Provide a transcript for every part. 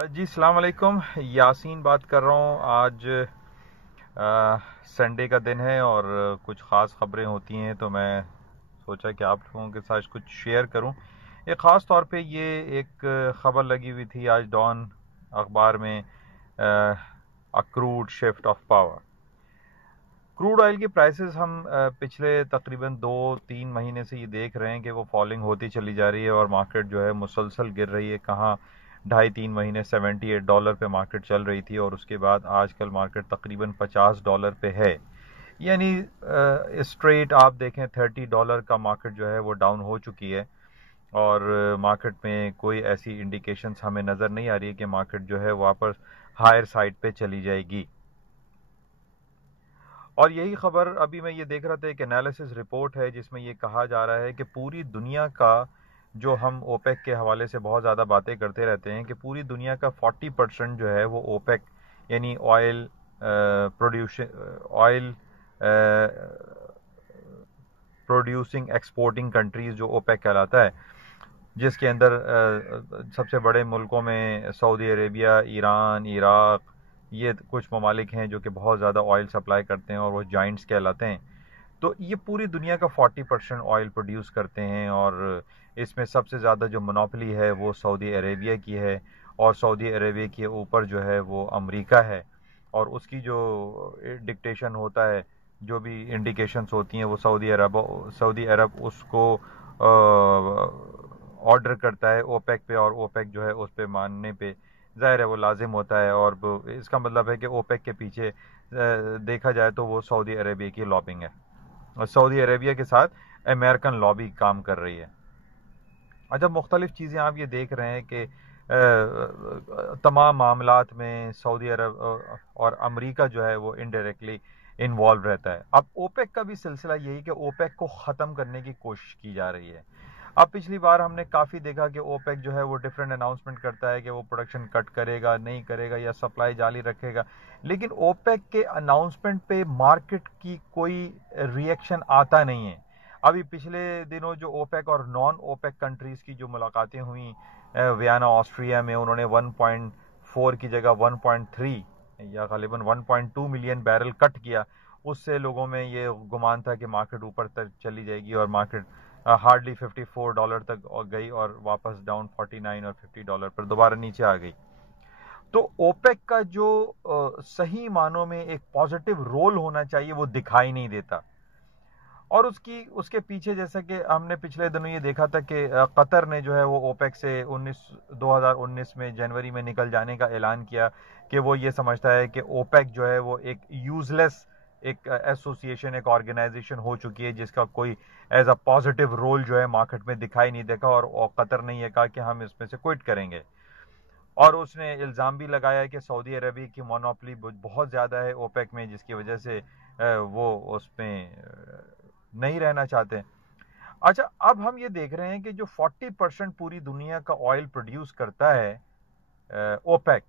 जी अस्सलाम वालेकुम। यासीन बात कर रहा हूँ। आज संडे का दिन है और कुछ ख़ास ख़बरें होती हैं तो मैं सोचा कि आप लोगों के साथ कुछ शेयर करूं। एक ख़ास तौर पे ये एक ख़बर लगी हुई थी आज डॉन अखबार में, accrued shift of power. Crude oil की प्राइसेस हम पिछले तकरीबन 2-3 महीने से ये देख रहे हैं कि वो फॉलिंग होती चली जा रही है और मार्केट जो है मुसलसल गिर रही है। कहाँ 2.5-3 महीने $78 पे मार्केट चल रही थी और उसके बाद आजकल मार्केट तकरीबन $50 पे है। यानी स्ट्रेट आप देखें $30 का मार्केट जो है वो डाउन हो चुकी है और मार्केट में कोई ऐसी इंडिकेशंस हमें नज़र नहीं आ रही है कि मार्केट जो है वापस हायर साइड पे चली जाएगी। और यही खबर अभी मैं ये देख रहा था, एक एनालिसिस रिपोर्ट है जिसमें ये कहा जा रहा है कि पूरी दुनिया का, जो हम ओपेक के हवाले से बहुत ज़्यादा बातें करते रहते हैं, कि पूरी दुनिया का 40% जो है वो ओपेक यानी ऑयल प्रोड्यूसिंग एक्सपोर्टिंग कंट्रीज़ जो ओपेक कहलाता है, जिसके अंदर सबसे बड़े मुल्कों में सऊदी अरेबिया, ईरान, इराक, ये कुछ ममालिक हैं जो कि बहुत ज़्यादा ऑयल सप्लाई करते हैं और वो जाइंट्स कहलाते हैं। तो ये पूरी दुनिया का 40% ऑयल प्रोड्यूस करते हैं और इसमें सबसे ज़्यादा जो मोनोपोली है वो सऊदी अरेबिया की है और सऊदी अरेबिया के ऊपर जो है वो अमेरिका है और उसकी जो डिक्टेशन होता है, जो भी इंडिकेशंस होती हैं, वो सऊदी अरब उसको ऑर्डर करता है ओपेक पे और ओपेक जो है उस पे मानने पे ज़ाहिर है वो लाजिम होता है। और इसका मतलब है कि ओपेक के पीछे देखा जाए तो वो सऊदी अरेबिया की लॉबिंग है और सऊदी अरेबिया के साथ अमेरिकन लॉबी काम कर रही है। अच्छा, मुख्तलिफ चीज़ें आप ये देख रहे हैं कि तमाम मामलात में सऊदी अरब और अमेरिका जो है वो इनडायरेक्टली इन्वॉल्व रहता है। अब ओपेक का भी सिलसिला यही कि ओपेक को ख़त्म करने की कोशिश की जा रही है। अब पिछली बार हमने काफ़ी देखा कि ओपेक जो है वो डिफरेंट अनाउंसमेंट करता है कि वो प्रोडक्शन कट करेगा, नहीं करेगा या सप्लाई जारी रखेगा, लेकिन ओपेक के अनाउंसमेंट पे मार्केट की कोई रिएक्शन आता नहीं है। अभी पिछले दिनों जो ओपेक और नॉन ओपेक कंट्रीज़ की जो मुलाकातें हुई वियना ऑस्ट्रिया में, उन्होंने 1.4 की जगह 1.3 या गालिबन 1.2 मिलियन बैरल कट किया। उससे लोगों में ये गुमान था कि मार्केट ऊपर तक चली जाएगी और मार्केट हार्डली $54 तक गई और वापस डाउन 49 और $50 पर दोबारा नीचे आ गई। तो ओपेक का जो सही मानों में एक पॉजिटिव रोल होना चाहिए वो दिखाई नहीं देता और उसके पीछे, जैसा कि हमने पिछले दिनों ये देखा था कि कतर ने जो है वो ओपेक से 2019 में जनवरी में निकल जाने का ऐलान किया कि वो ये समझता है कि ओपेक जो है वो एक यूजलेस एक एसोसिएशन, एक ऑर्गेनाइजेशन हो चुकी है जिसका कोई एज अ पॉजिटिव रोल जो है मार्केट में दिखाई नहीं देगा और कतर ने यह कहा कि हम इसमें से क्विट करेंगे। और उसने इल्ज़ाम भी लगाया कि सऊदी अरबिया की मोनोपोली बहुत ज़्यादा है ओपेक में, जिसकी वजह से वो उसमें नहीं रहना चाहते। अच्छा, अब हम ये देख रहे हैं कि जो 40% पूरी दुनिया का ऑयल प्रोड्यूस करता है ओपेक,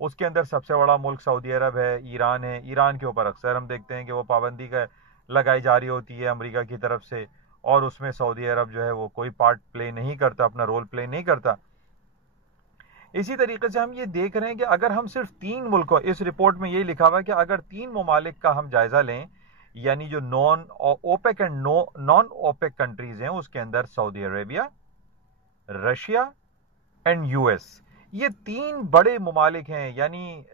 उसके अंदर सबसे बड़ा मुल्क सऊदी अरब है, ईरान है। ईरान के ऊपर अक्सर हम देखते हैं कि वो पाबंदी का लगाई जा रही होती है अमेरिका की तरफ से और उसमें सऊदी अरब जो है वो कोई पार्ट प्ले नहीं करता, अपना रोल प्ले नहीं करता। इसी तरीके से हम ये देख रहे हैं कि अगर हम सिर्फ 3 मुल्कों, इस रिपोर्ट में यही लिखा हुआ है कि अगर 3 ममालिक का हम जायजा लें, यानी जो non OPEC and non OPEC countries हैं, उसके अंदर Saudi Arabia, Russia and US, ये 3 बड़े ममालिक हैं। यानी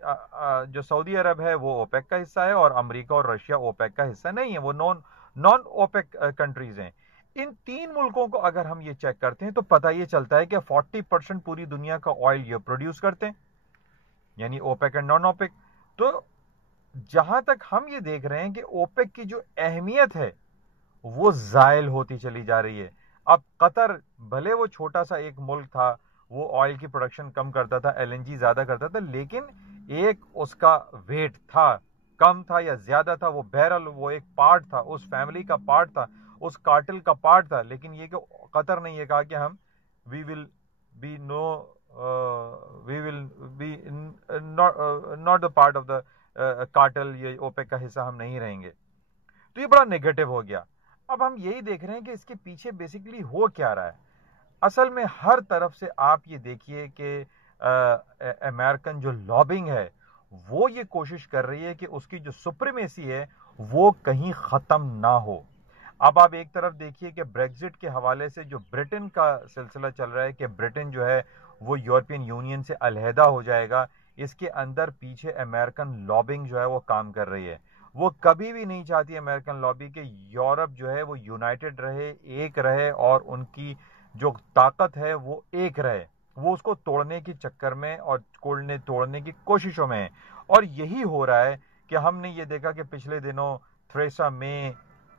जो सऊदी अरब है वो ओपेक का हिस्सा है और अमेरिका और रशिया ओपेक का हिस्सा नहीं है, वो नॉन नॉन ओपेक कंट्रीज हैं। इन 3 मुल्कों को अगर हम ये चेक करते हैं तो पता ये चलता है कि 40% पूरी दुनिया का ऑयल ये प्रोड्यूस करते हैं, यानी ओपेक एंड नॉन ओपेक। तो जहां तक हम ये देख रहे हैं कि ओपेक की जो अहमियत है वो जायल होती चली जा रही है। अब कतर भले वो छोटा सा एक मुल्क था, वो ऑयल की प्रोडक्शन कम करता था, एलएनजी ज्यादा करता था, लेकिन एक उसका वेट था, कम था या ज्यादा था, वो बहरल वो एक पार्ट था, उस फैमिली का पार्ट था, उस कार्टेल का पार्ट था। लेकिन ये कि कतर ने ये कहा कि हम we will be no we will be not the part of the cartel, ये ओपेक का हिस्सा हम नहीं रहेंगे। तो ये बड़ा नेगेटिव हो गया। अब हम यही देख रहे हैं कि इसके पीछे बेसिकली हो क्या रहा है। असल में हर तरफ से आप ये देखिए कि अमेरिकन जो लॉबिंग है वो ये कोशिश कर रही है कि उसकी जो सुप्रीमेसी है वो कहीं खत्म ना हो। अब आप एक तरफ देखिए कि ब्रेग्जिट के हवाले से जो ब्रिटेन का सिलसिला चल रहा है कि ब्रिटेन जो है वो यूरोपियन यूनियन से अलहदा हो जाएगा, इसके अंदर पीछे अमेरिकन लॉबिंग जो है वो काम कर रही है। वो कभी भी नहीं चाहती अमेरिकन लॉबी के यूरोप जो है वो यूनाइटेड रहे, एक रहे, और उनकी जो ताकत है वो एक रहे। वो उसको तोड़ने के चक्कर में और तोड़ने की कोशिशों में है। और यही हो रहा है कि हमने ये देखा कि पिछले दिनों थ्रेसा मे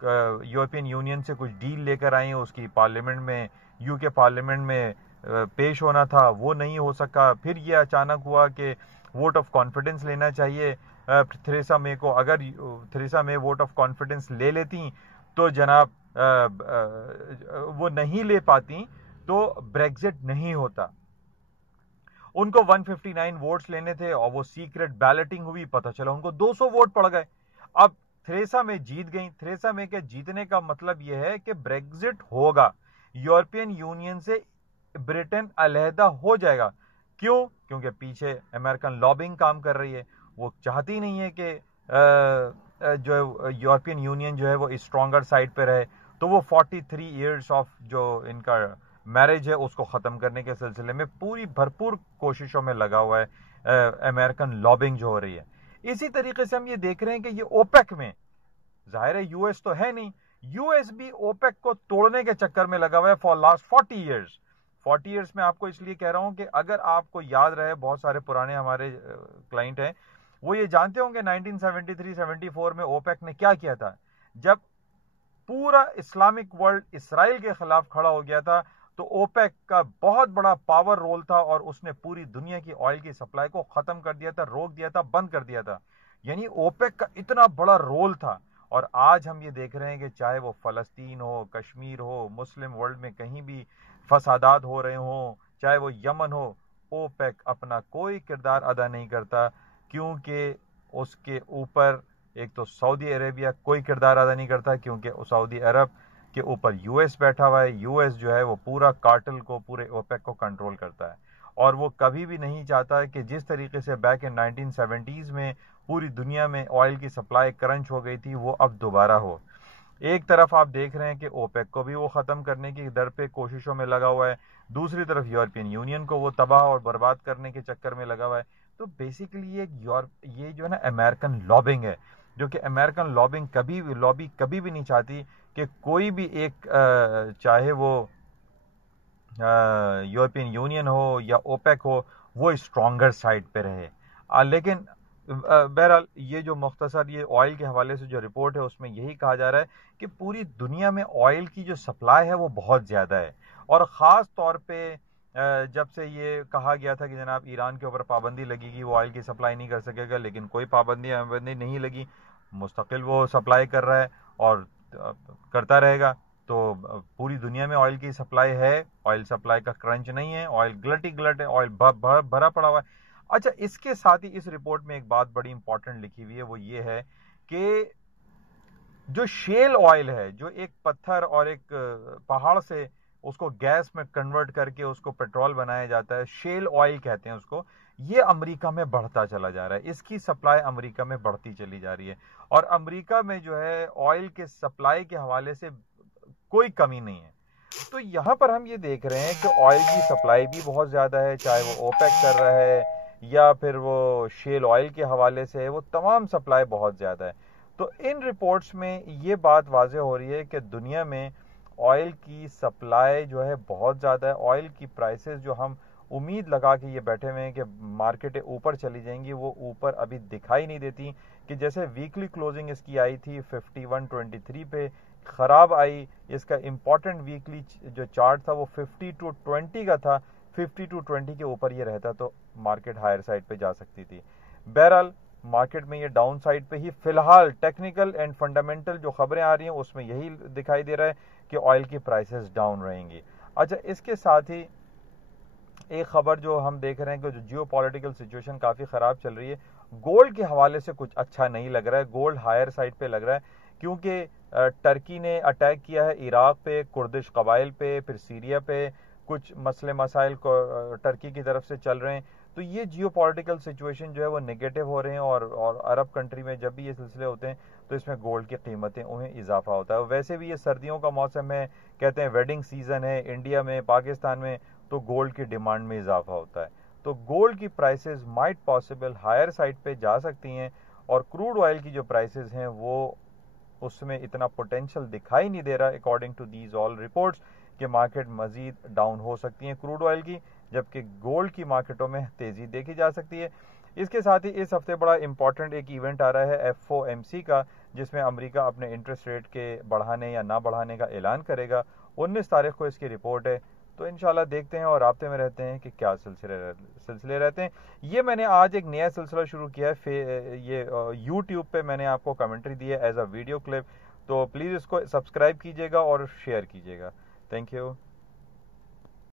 यूरोपियन यूनियन से कुछ डील लेकर आई, उसकी पार्लियामेंट में, यूके पार्लियामेंट में पेश होना था, वो नहीं हो सका। फिर ये अचानक हुआ कि वोट ऑफ कॉन्फिडेंस लेना चाहिए थ्रेसा मे को। अगर थ्रेसा मे वोट ऑफ कॉन्फिडेंस ले लेती तो जनाब वो नहीं ले पाती तो ब्रेग्जिट नहीं होता। उनको 159 वोट्स लेने थे और वो सीक्रेट बैलेटिंग हुई, पता चला उनको 200 वोट पड़ गए। अब थ्रेसा मे जीत गई। थ्रेसा मे के जीतने का मतलब यह है कि ब्रेग्जिट होगा, यूरोपियन यूनियन से ब्रिटेन अलहदा हो जाएगा। क्यों? क्योंकि पीछे अमेरिकन लॉबिंग काम कर रही है। वो चाहती नहीं है कि जो यूरोपियन यूनियन जो है वो स्ट्रॉन्गर साइड पे रहे। तो वो 43 इयर्स ऑफ जो इनका मैरिज है उसको खत्म करने के सिलसिले में पूरी भरपूर कोशिशों में लगा हुआ है अमेरिकन लॉबिंग जो हो रही है। इसी तरीके से हम ये देख रहे हैं कि ये ओपेक में, जाहिर है यूएस तो है नहीं, यूएस भी ओपेक को तोड़ने के चक्कर में लगा हुआ है फॉर लास्ट 40 इयर्स। 40 इयर्स में आपको इसलिए कह रहा हूं कि अगर आपको याद रहे, बहुत सारे पुराने हमारे क्लाइंट हैं वो ये जानते होंगे 1973-74 में ओपेक ने क्या किया था। जब पूरा इस्लामिक वर्ल्ड इसराइल के खिलाफ खड़ा हो गया था तो ओपेक का बहुत बड़ा पावर रोल था और उसने पूरी दुनिया की ऑयल की सप्लाई को खत्म कर दिया था, रोक दिया था, बंद कर दिया था। यानी ओपेक का इतना बड़ा रोल था। और आज हम ये देख रहे हैं कि चाहे वो फलस्तीन हो, कश्मीर हो, मुस्लिम वर्ल्ड में कहीं भी फसादात हो रहे हों, चाहे वो यमन हो, ओपेक अपना कोई किरदार अदा नहीं करता, क्योंकि उसके ऊपर एक तो सऊदी अरेबिया कोई किरदार अदा नहीं करता, क्योंकि सऊदी अरब के ऊपर यूएस बैठा हुआ है। यूएस जो है वो पूरा कार्टेल को, पूरे ओपेक को कंट्रोल करता है। और वो कभी भी नहीं चाहता कि जिस तरीके से बैक इन 1970s में पूरी दुनिया में ऑयल की सप्लाई क्रंच हो गई थी वो अब दोबारा हो। एक तरफ आप देख रहे हैं कि ओपेक को भी वो खत्म करने की दर पे कोशिशों में लगा हुआ है, दूसरी तरफ यूरोपियन यूनियन को वो तबाह और बर्बाद करने के चक्कर में लगा हुआ है। तो बेसिकली ये जो है ना अमेरिकन लॉबिंग है, जो कि अमेरिकन लॉबिंग कभी भी नहीं चाहती कि कोई भी एक चाहे वो यूरोपियन यूनियन हो या ओपेक हो वो स्ट्रॉन्गर साइड पे रहे। लेकिन बहरहाल ये जो मुख्तसर ये ऑयल के हवाले से जो रिपोर्ट है उसमें यही कहा जा रहा है कि पूरी दुनिया में ऑयल की जो सप्लाई है वो बहुत ज़्यादा है। और ख़ास तौर पे जब से ये कहा गया था कि जनाब ईरान के ऊपर पाबंदी लगेगी, वो ऑयल की सप्लाई नहीं कर सकेगा, लेकिन कोई पाबंदी नहीं लगी, मुस्तकिल वो सप्लाई कर रहा है और करता रहेगा। तो पूरी दुनिया में ऑयल की सप्लाई है, ऑयल सप्लाई का क्रंच नहीं है, ऑयल गलट है, ऑयल भरा पड़ा हुआ है। अच्छा, इसके साथ ही इस रिपोर्ट में एक बात बड़ी इंपॉर्टेंट लिखी हुई है, वो ये है कि जो शेल ऑयल है, जो एक पत्थर और एक पहाड़ से उसको गैस में कन्वर्ट करके उसको पेट्रोल बनाया जाता है, शेल ऑयल कहते हैं उसको, ये अमेरिका में बढ़ता चला जा रहा है। इसकी सप्लाई अमेरिका में बढ़ती चली जा रही है और अमेरिका में जो है ऑयल के सप्लाई के हवाले से कोई कमी नहीं है। तो यहां पर हम ये देख रहे हैं कि ऑयल की सप्लाई भी बहुत ज्यादा है, चाहे वो ओपेक कर रहा है या फिर वो शेल ऑयल के हवाले से है, वो तमाम सप्लाई बहुत ज्यादा है। तो इन रिपोर्ट्स में ये बात वाज़ेह हो रही है कि दुनिया में ऑयल की सप्लाई जो है बहुत ज़्यादा है। ऑयल की प्राइसेस जो हम उम्मीद लगा के ये बैठे हुए हैं कि मार्केटें ऊपर चली जाएंगी, वो ऊपर अभी दिखाई नहीं देती। कि जैसे वीकली क्लोजिंग इसकी आई थी 51.23 पे, ख़राब आई। इसका इम्पॉर्टेंट वीकली जो चार्ट था वो 52.20 का था। 52.20 के ऊपर ये रहता तो मार्केट हायर साइड पे जा सकती थी। बहरहाल मार्केट में ये डाउन साइड पे ही फिलहाल टेक्निकल एंड फंडामेंटल जो खबरें आ रही हैं उसमें यही दिखाई दे रहा है कि ऑयल की प्राइसेस डाउन रहेंगी। अच्छा, इसके साथ ही एक खबर जो हम देख रहे हैं कि जो जियोपॉलिटिकल सिचुएशन काफ़ी ख़राब चल रही है, गोल्ड के हवाले से कुछ अच्छा नहीं लग रहा है। गोल्ड हायर साइड पे लग रहा है क्योंकि टर्की ने अटैक किया है इराक पे, कुर्दिश कबाइल पे, फिर सीरिया पे। कुछ मसले मसाइल को टर्की की तरफ से चल रहे हैं, तो ये जियोपॉलिटिकल सिचुएशन जो है वो नेगेटिव हो रहे हैं, और अरब कंट्री में जब भी ये सिलसिले होते हैं तो इसमें गोल्ड की कीमतें उन्हें इजाफा होता है। वैसे भी ये सर्दियों का मौसम है, कहते हैं वेडिंग सीजन है इंडिया में, पाकिस्तान में, तो गोल्ड की डिमांड में इजाफा होता है। तो गोल्ड की prices might possible higher side पे जा सकती हैं, और क्रूड ऑयल की जो प्राइसेस हैं वो उसमें इतना पोटेंशियल दिखाई नहीं दे रहा according to these all reports कि मार्केट मजीद डाउन हो सकती है क्रूड ऑयल की, जबकि गोल्ड की मार्केटों में तेजी देखी जा सकती है। इसके साथ ही इस हफ्ते बड़ा इंपॉर्टेंट एक इवेंट आ रहा है FOMC का, जिसमें अमेरिका अपने इंटरेस्ट रेट के बढ़ाने या ना बढ़ाने का ऐलान करेगा। 19 तारीख को इसकी रिपोर्ट है, तो इंशाल्लाह देखते हैं और राब्ते में रहते हैं कि क्या सिलसिले रहते हैं। ये मैंने आज एक नया सिलसिला शुरू किया है, ये यूट्यूब पे मैंने आपको कमेंट्री दी है एज अ वीडियो क्लिप, तो प्लीज़ इसको सब्सक्राइब कीजिएगा और शेयर कीजिएगा। Thank you.